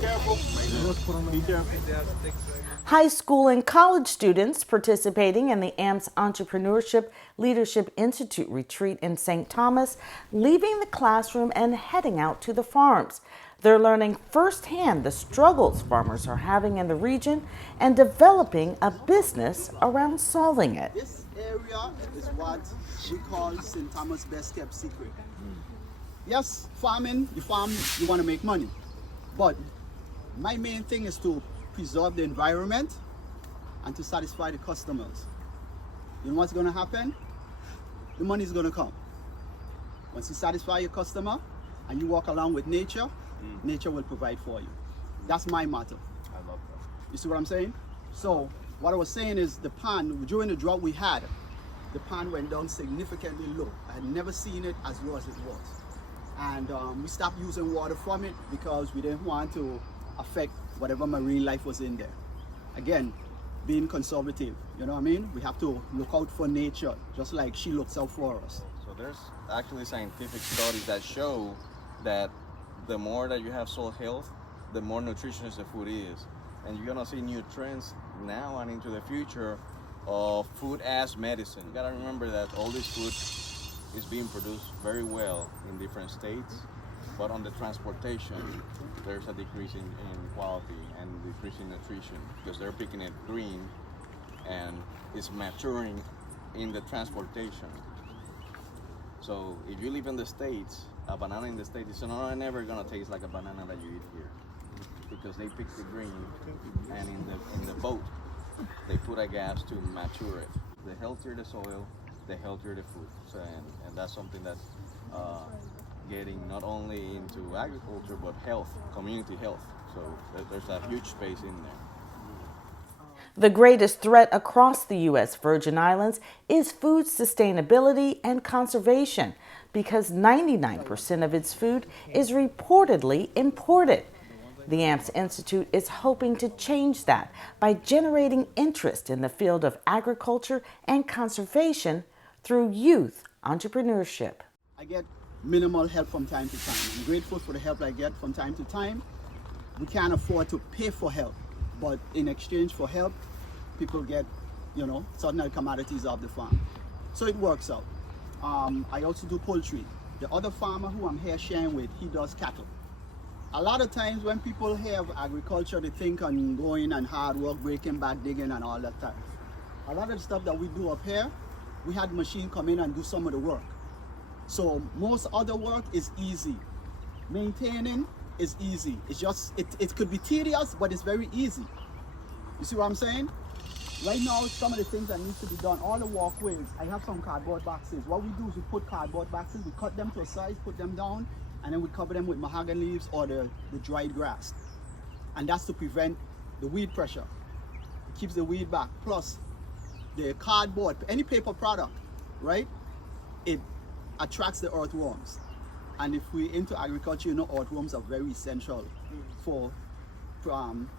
careful. Be careful. High school and college students participating in the AMP's Entrepreneurship Leadership Institute retreat in St. Thomas, leaving the classroom and heading out to the farms. They're learning firsthand the struggles farmers are having in the region and developing a business around solving it. This area is what we call St. Thomas' best kept secret. Yes, farming, you farm, you want to make money. But my main thing is to preserve the environment and to satisfy the customers. You know what's going to happen? The money is going to come. Once you satisfy your customer and you walk along with nature, nature will provide for you. That's my motto. I love that. You see what I'm saying? So what I was saying is the pond, during the drought we had, the pond went down significantly low. I had never seen it as low as it was. And we stopped using water from it because we didn't want to affect whatever marine life was in there. Again, being conservative, you know what I mean? We have to look out for nature, just like she looks out for us. So there's actually scientific studies that show that the more that you have soil health, the more nutritious the food is. And you're gonna see new trends now and into the future of food as medicine. You gotta remember that all this food is being produced very well in different states, but on the transportation, there's a decrease in quality and decrease in nutrition because they're picking it green and it's maturing in the transportation. So if you live in the States, a banana in the States is never gonna taste like a banana that you eat here because they pick the green and in the boat, they put a gas to mature it. The healthier the soil, the healthier the food. So, and that's something that's getting not only into agriculture, but health, community health. So there's a huge space in there. The greatest threat across the U.S. Virgin Islands is food sustainability and conservation because 99% of its food is reportedly imported. The AMPS Institute is hoping to change that by generating interest in the field of agriculture and conservation through youth entrepreneurship. I get minimal help from time to time. I'm grateful for the help I get from time to time. We can't afford to pay for help, but in exchange for help, people get, certain commodities off the farm. So it works out. I also do poultry. The other farmer who I'm here sharing with, he does cattle. A lot of times when people hear of agriculture, they think on going and hard work, breaking back, digging and all that stuff. A lot of the stuff that we do up here, we had machine come in and do some of the work. So most other work is easy. Maintaining is easy. It's just, it could be tedious, but it's very easy. You see what I'm saying? Right now, some of the things that need to be done, all the walkways, I have some cardboard boxes. What we do is we put cardboard boxes, we cut them to a size, put them down, and then we cover them with mahogany leaves or the dried grass. And that's to prevent the weed pressure. It keeps the weed back. Plus, the cardboard, any paper product, right? It attracts the earthworms. And if we're into agriculture, earthworms are very essential for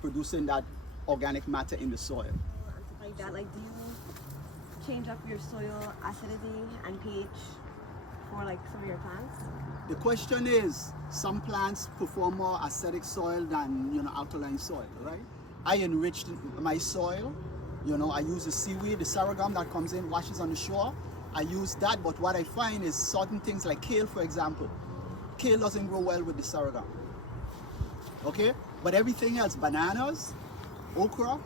producing that organic matter in the soil. Like that, do you change up your soil acidity and pH for some of your plants? The question is, some plants perform more acidic soil than alkaline soil, right? I enriched my soil. I use the seaweed, the sorghum that comes in, washes on the shore. I use that, but what I find is certain things like kale, for example. Kale doesn't grow well with the sorghum. Okay? But everything else, bananas, okra,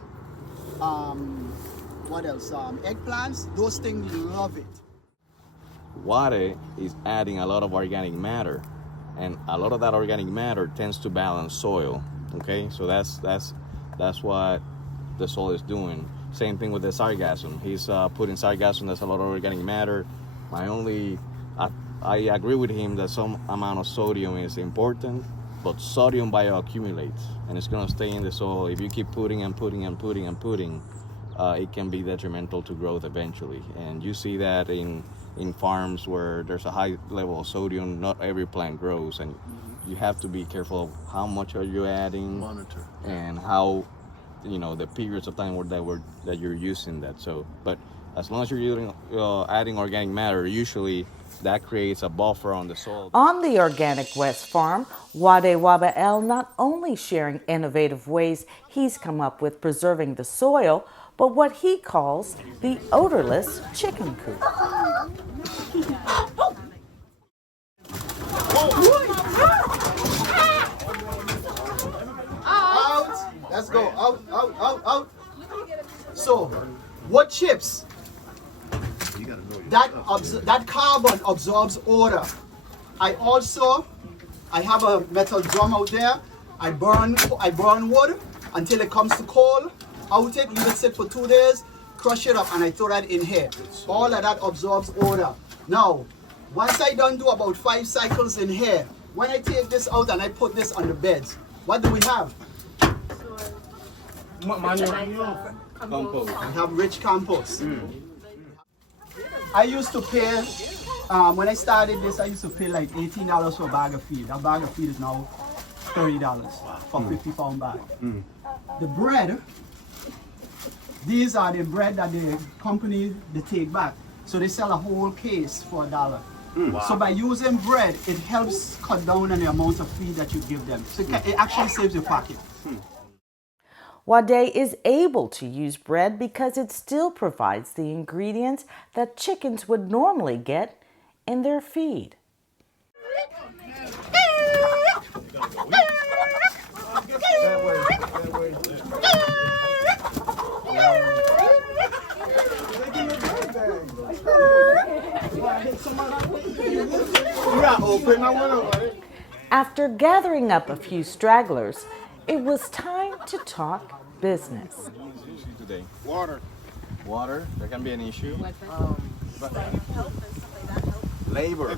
what else? Eggplants, those things love it. Water is adding a lot of organic matter, and a lot of that organic matter tends to balance soil. Okay, so that's what the soil is doing. Same thing with the sargassum. He's putting sargassum. That's a lot of organic matter. I agree with him that some amount of sodium is important, but sodium bioaccumulates and it's gonna stay in the soil. If you keep putting and putting and putting and putting, it can be detrimental to growth eventually. And you see that in farms where there's a high level of sodium, not every plant grows, and you have to be careful of how much are you adding, monitor, and how, the periods of time that you're using that. So, but as long as you're adding organic matter, usually that creates a buffer on the soil. On the Organic West farm, Wade Wabael not only sharing innovative ways he's come up with preserving the soil, but what he calls the odorless chicken coop. Out! Let's go. Out, out, out, out. So, wood chips. That carbon absorbs odor. I have a metal drum out there. I burn wood until it comes to coal. Out it, leave it sit for 2 days, crush it up, and I throw that in here. All of that absorbs odor. Now, once I done do about 5 cycles in here, when I take this out and I put this on the beds, what do we have? Compost. I have rich compost. I used to pay, when I started this, I used to pay like $18 for a bag of feed. That bag of feed is now $30 for a 50-pound bag. The bread, these are the bread that the company, they take back. So they sell a whole case for $1. So by using bread, it helps cut down on the amount of feed that you give them. So it actually saves your pocket. Wade is able to use bread because it still provides the ingredients that chickens would normally get in their feed. After gathering up a few stragglers, it was time to talk business. Today. Water, that can be an issue. Labor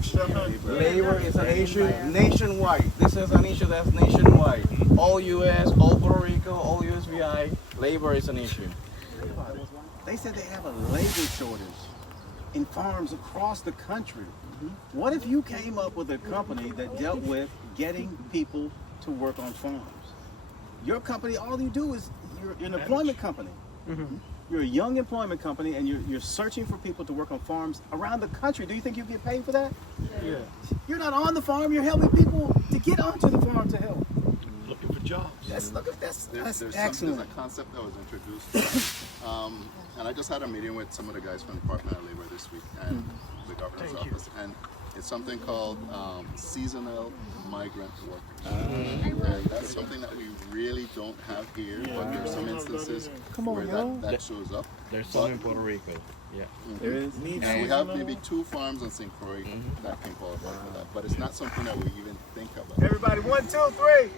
is an issue nationwide. This is an issue that's nationwide. All U.S., all Puerto Rico, all USVI, labor is an issue. They said they have a labor shortage in farms across the country. What if you came up with a company that dealt with getting people to work on farms? Your company, all you do is, you're an employment company. You're a young employment company, and you're searching for people to work on farms around the country. Do you think you get paid for that? Yeah. You're not on the farm, you're helping people to get onto the farm to help. Looking for jobs. That's There's excellent. a concept that was introduced, and I just had a meeting with some of the guys from the Department of Labor this week and the governor's office, and it's something called seasonal migrant workers, and that's something that we really don't have here, but there are some instances where that shows up. There's some in Puerto Rico. Yeah. There is. And we have maybe 2 farms in St. Croix that can qualify for that, but it's not something that we even think about. Everybody, 1, 2, 3.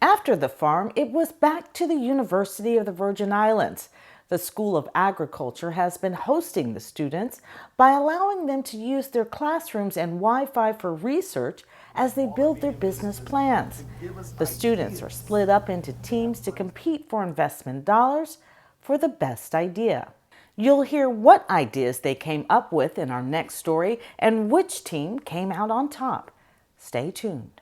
After the farm, it was back to the University of the Virgin Islands. The School of Agriculture has been hosting the students by allowing them to use their classrooms and Wi-Fi for research as they build their business plans. The students are split up into teams to compete for investment dollars for the best idea. You'll hear what ideas they came up with in our next story and which team came out on top. Stay tuned.